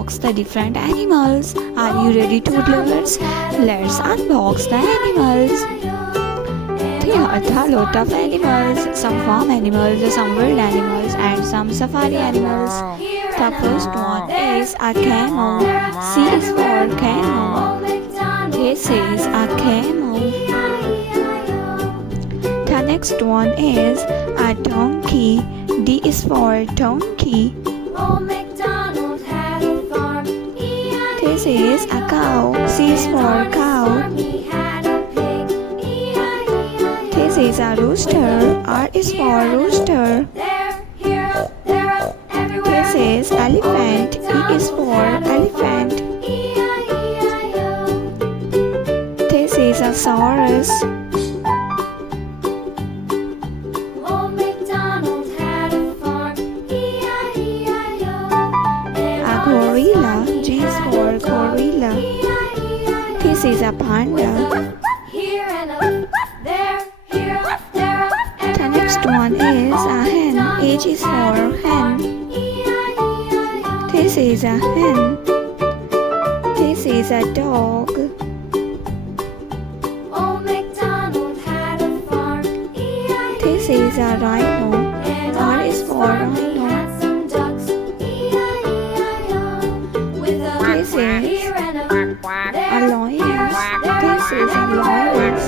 unbox the different animals. Are you ready, toddlers? Let's unbox the animals. There are a lot of animals, some farm animals, some wild animals, and some safari animals. The first one is a camel. C is for camel. This is a camel. The next one is a donkey. D is for donkey. This is a cow. C is for cow. This is a rooster. R is for rooster. This is elephant. E is for elephant. This is a saurus. A gorilla. G is for gorilla. This is a panda. The next one is a hen. H is for hen. This is a hen. This is a dog. This is a rhino. R is for rhino. This is a lioness. This is a lioness.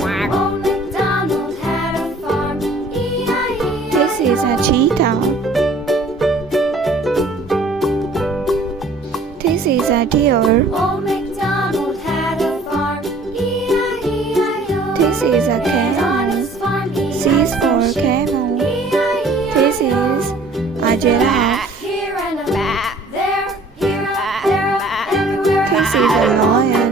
This is a cheetah. This is a deer. This is a camel. C is for camel. This is a giraffe. This is a lion.